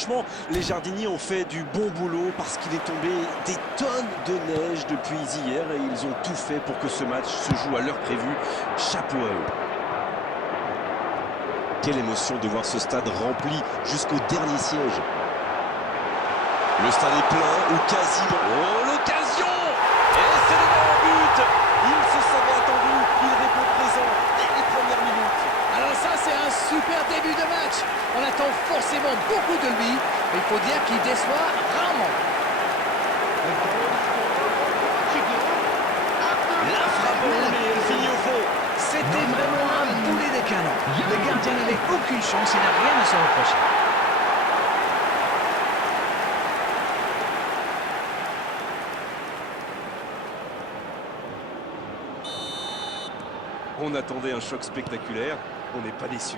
Franchement, les jardiniers ont fait du bon boulot parce qu'il est tombé des tonnes de neige depuis hier et ils ont tout fait pour que ce match se joue à l'heure prévue. Chapeau à eux. Quelle émotion de voir ce stade rempli jusqu'au dernier siège. Le stade est plein ou quasiment. Oh, l'occasion! Et c'est le bon but! Il se savait attendu, il répond présent dès les premières minutes. Alors ça, c'est un super début de match. On attend forcément beaucoup de lui, mais il faut dire qu'il déçoit rarement. La frappe enroulée, elle finit au fond. C'était vraiment un boulet de canon. Le gardien n'avait aucune chance, il n'a rien à se reprocher. On attendait un choc spectaculaire, on n'est pas déçu.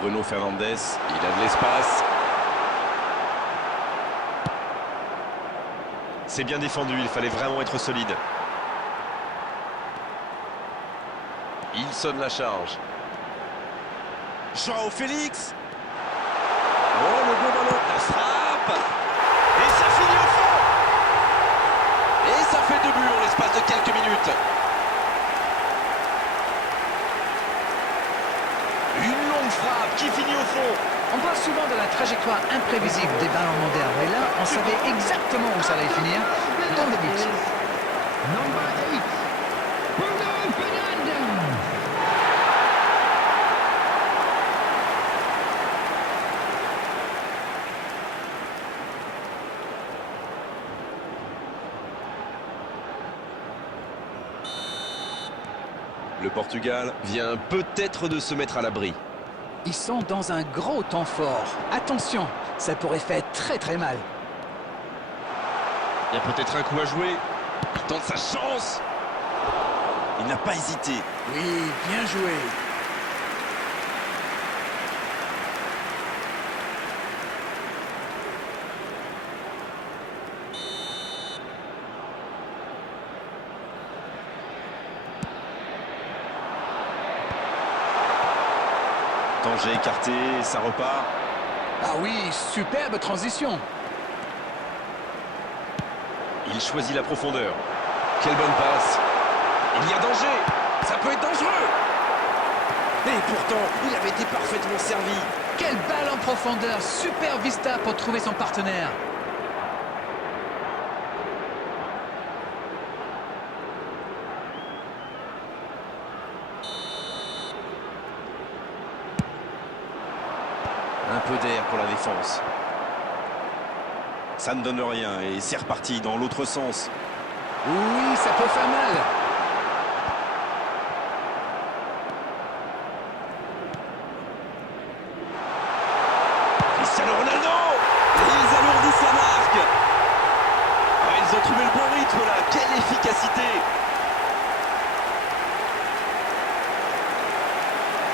Bruno Fernandes, il a de l'espace. C'est bien défendu, il fallait vraiment être solide. Il sonne la charge. João Félix. Oh, le bon ballon, la frappe. Et ça finit au fond. Et ça fait 2 buts en l'espace de quelques minutes. Une longue frappe qui finit au fond. On parle souvent de la trajectoire imprévisible des ballons modernes, mais là, on savait exactement où ça allait finir, dans le but. Le Portugal vient peut-être de se mettre à l'abri. Ils sont dans un gros temps fort. Attention, ça pourrait faire très très mal. Il y a peut-être un coup à jouer. Il tente sa chance. Il n'a pas hésité. Oui, bien joué. Danger écarté, ça repart. Ah oui, superbe transition. Il choisit la profondeur. Quelle bonne passe. Il y a danger. Ça peut être dangereux. Et pourtant, il avait été parfaitement servi. Quelle balle en profondeur, super vista pour trouver son partenaire. Un peu d'air pour la défense. Ça ne donne rien et c'est reparti dans l'autre sens. Oui, ça peut faire mal. Cristiano Ronaldo. Et ils alourdissent la marque. Ah, ils ont trouvé le bon rythme là. Quelle efficacité.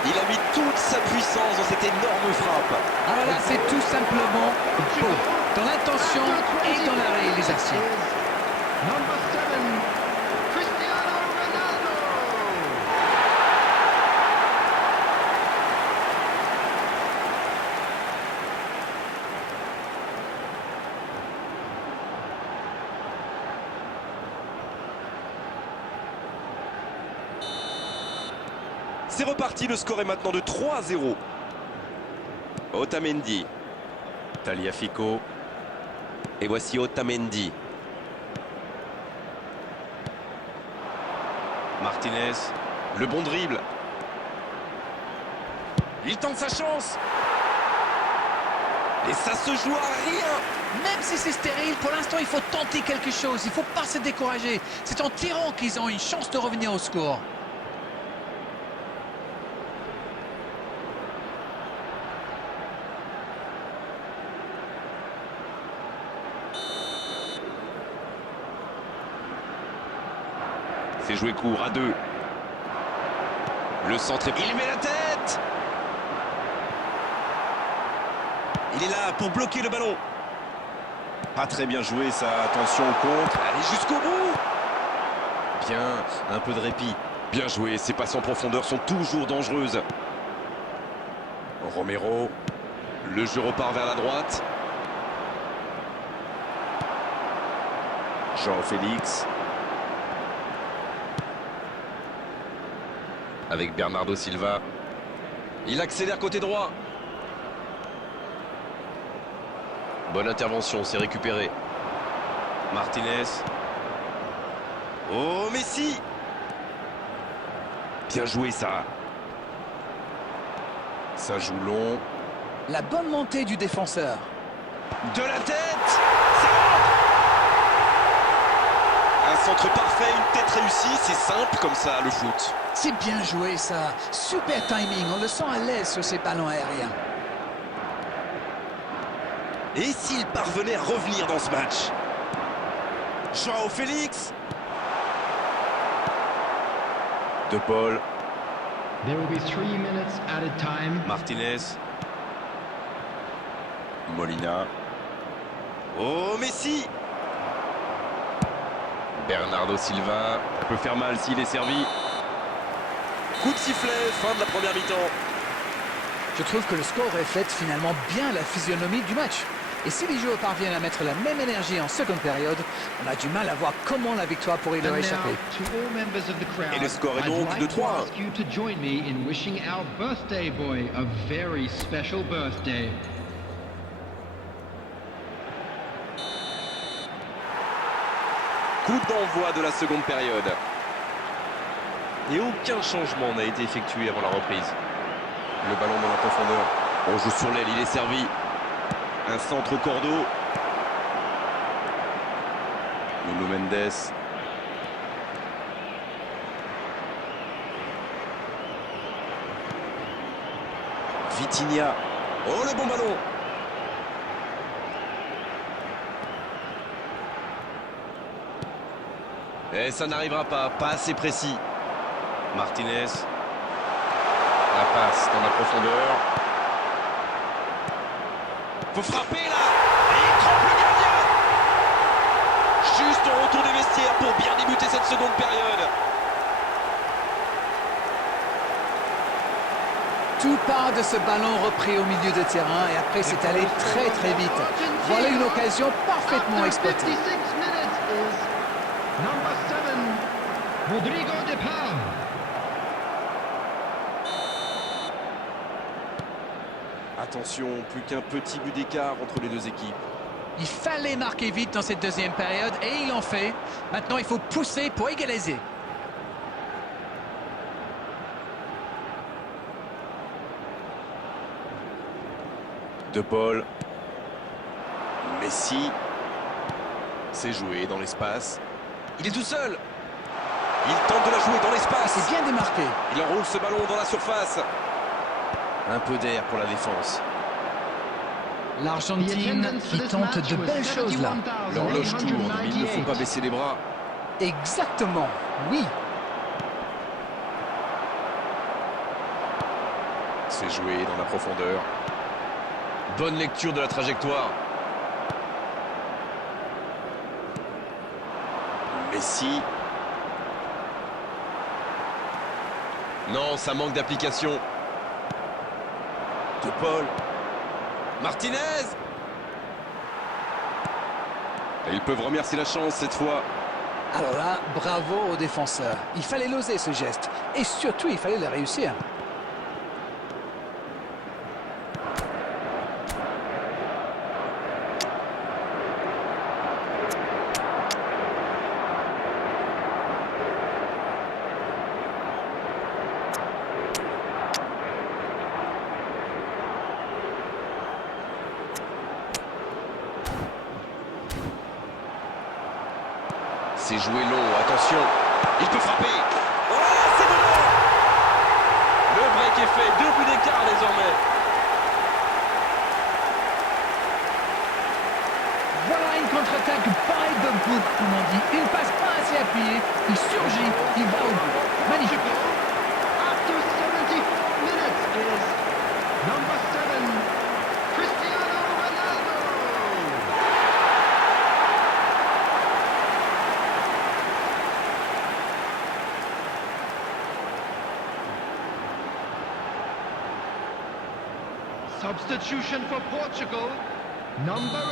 Il a mis toute sa puissance dans cette énorme frappe. Alors là, c'est tout simplement beau. Dans l'intention et dans la réalisation. C'est reparti, le score est maintenant de 3-0. Otamendi. Tagliafico. Et voici Otamendi. Martinez. Le bon dribble. Il tente sa chance. Et ça se joue à rien. Même si c'est stérile, pour l'instant, il faut tenter quelque chose. Il ne faut pas se décourager. C'est en tirant qu'ils ont une chance de revenir au score. C'est joué court à 2. Le centre est... Il met la tête. Il est là pour bloquer le ballon. Pas très bien joué ça, attention au contre. Allez jusqu'au bout. Bien, un peu de répit. Bien joué, ces passes en profondeur sont toujours dangereuses. Romero. Le jeu repart vers la droite. Jean-Félix. Avec Bernardo Silva. Il accélère côté droit. Bonne intervention, c'est récupéré. Martinez. Oh, Messi! Bien joué, ça. Ça joue long. La bonne montée du défenseur. De la tête! Ça rentre! Un centre parfait, une tête réussie, c'est simple comme ça, le foot. C'est bien joué ça. Super timing, on le sent à l'aise sur ces ballons aériens. Et s'il parvenait à revenir dans ce match? João Félix. De Paul. There will be 3 minutes added time. Martinez. Molina. Oh, Messi! Bernardo Silva. Ça peut faire mal s'il est servi. Coup de sifflet, fin de la première mi-temps. Je trouve que le score reflète finalement bien la physionomie du match. Et si les joueurs parviennent à mettre la même énergie en seconde période, on a du mal à voir comment la victoire pourrait leur And now, échapper. to all members of the crowd, Et le score est I'd donc like de to 3-1. ask you to join me in wishing our birthday boy a very special birthday. Coup d'envoi de la seconde période. Et aucun changement n'a été effectué avant la reprise. Le ballon dans la profondeur. On joue sur l'aile, il est servi. Un centre au cordeau. Nuno Mendes. Vitinha. Oh, le bon ballon. Et ça n'arrivera pas assez précis. Martinez. La passe dans la profondeur. Faut frapper là. Et il trompe le gardien. Juste au retour des vestiaires pour bien débuter cette seconde période. Tout part de ce ballon repris au milieu de terrain et après c'est allé très très vite. Voilà une occasion parfaitement After exploitée. 56 minutes is number 7, Rodrigo de Paul. Attention, plus qu'un petit but d'écart entre les deux équipes. Il fallait marquer vite dans cette deuxième période et il en fait. Maintenant il faut pousser pour égaliser. De Paul. Messi. C'est joué dans l'espace. Il est tout seul. Il tente de la jouer dans l'espace. C'est bien démarqué. Il enroule ce ballon dans la surface. Un peu d'air pour la défense. L'Argentine qui tente de belles choses là. L'horloge tourne, mais il ne faut pas baisser les bras. Exactement, oui. C'est joué dans la profondeur. Bonne lecture de la trajectoire. Messi. Non, ça manque d'application. De Paul. Martinez. Et ils peuvent remercier la chance cette fois. Alors là, bravo aux défenseurs. Il fallait l'oser ce geste. Et surtout, il fallait le réussir. C'est joué long, attention. Il peut frapper. Oh, c'est dedans. Le break est fait, 2 buts d'écart désormais. Voilà une contre-attaque by the book, comme on dit. Une passe pas assez appuyée. Il surgit, il va au bout. Magnifique. After 74 minutes is number 7, Cristiano Ronaldo. Substitution for Portugal. Number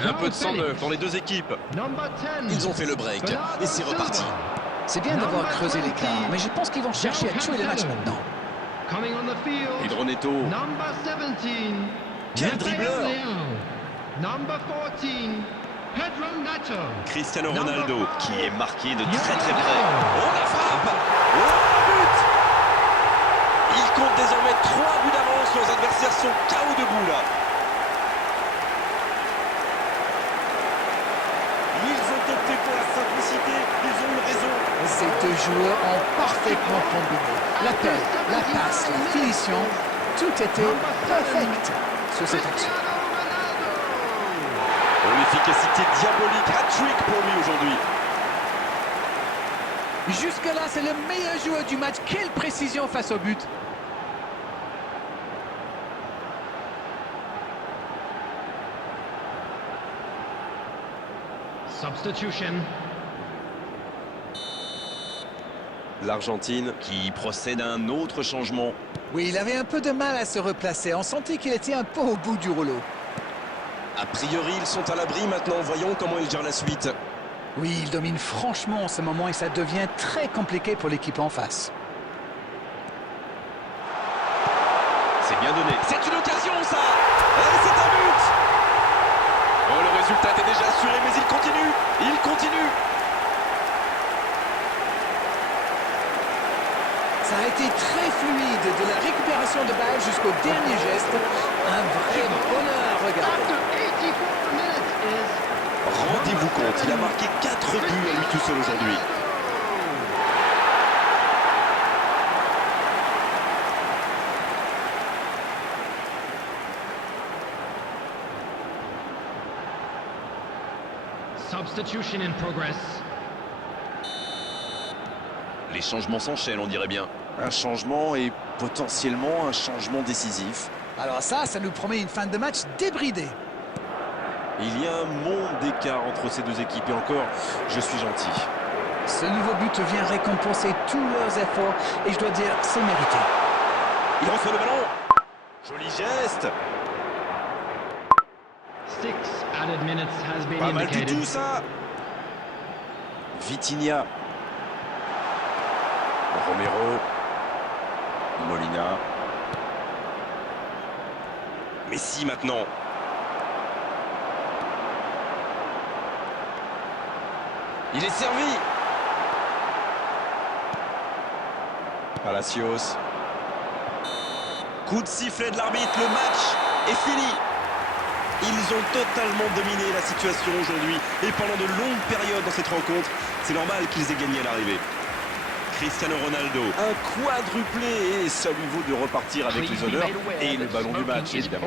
11. Un peu de João sang neuf Félix. dans les deux équipes. Number 10. Ils ont fait le break Bernardo et c'est reparti. Silva. C'est bien d'avoir Number creusé 20. l'écart, mais je pense qu'ils vont chercher à tuer le match maintenant. Coming on the field. Pedro Neto. Number 17. Quel Rafael dribbleur. Leão. Number 14. Pedro Neto. Cristiano Number Ronaldo five. qui est marqué de très João très près. Félix. Oh la frappe. Oh le but. Il compte désormais 3 buts d'avance. Leurs adversaires sont KO debout là. Ils ont opté pour la simplicité. Ils ont eu raison. Ces deux joueurs ont parfaitement combiné. L'appel, la passe, la finition, tout était perfect sur cette action. Cristiano Ronaldo. Oh, l'efficacité diabolique. Hat-trick pour lui aujourd'hui. Jusque-là, c'est le meilleur joueur du match. Quelle précision face au but. Substitution. L'Argentine qui procède à un autre changement. Oui, il avait un peu de mal à se replacer. On sentait qu'il était un peu au bout du rouleau. A priori, ils sont à l'abri maintenant. Voyons comment ils gèrent la suite. Oui, il domine franchement en ce moment et ça devient très compliqué pour l'équipe en face. C'est bien donné. C'est une occasion, ça. Et c'est un but. Oh, le résultat était déjà assuré, mais il continue. Il continue. Ça a été très fluide, de la récupération de balle jusqu'au dernier geste. Un vrai bonheur à regarder. After 84 minutes is Rendez-vous compte, il a marqué 4 buts à lui tout seul aujourd'hui. Substitution in progress. Les changements s'enchaînent, on dirait bien. Un changement et potentiellement un changement décisif. Alors ça nous promet une fin de match débridée. Il y a un monde d'écart entre ces deux équipes et encore, je suis gentil. Ce nouveau but vient récompenser tous leurs efforts et je dois dire, c'est mérité. Il reçoit le ballon. Joli geste. 6 added minutes has been Pas mal du indicated. tout ça. Vitinha. Romero. Molina. Messi maintenant. Il est servi. Palacios. Coup de sifflet de l'arbitre, le match est fini. Ils ont totalement dominé la situation aujourd'hui et pendant de longues périodes dans cette rencontre, c'est normal qu'ils aient gagné à l'arrivée. Cristiano Ronaldo, un quadruplé et ça lui vaut de repartir avec les honneurs et le ballon du match évidemment.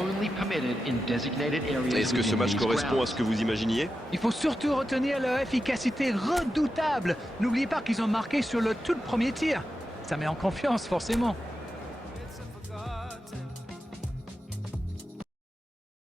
Est-ce que ce match correspond à ce que vous imaginiez? Il faut surtout retenir leur efficacité redoutable. N'oubliez pas qu'ils ont marqué sur le tout premier tir. Ça met en confiance forcément.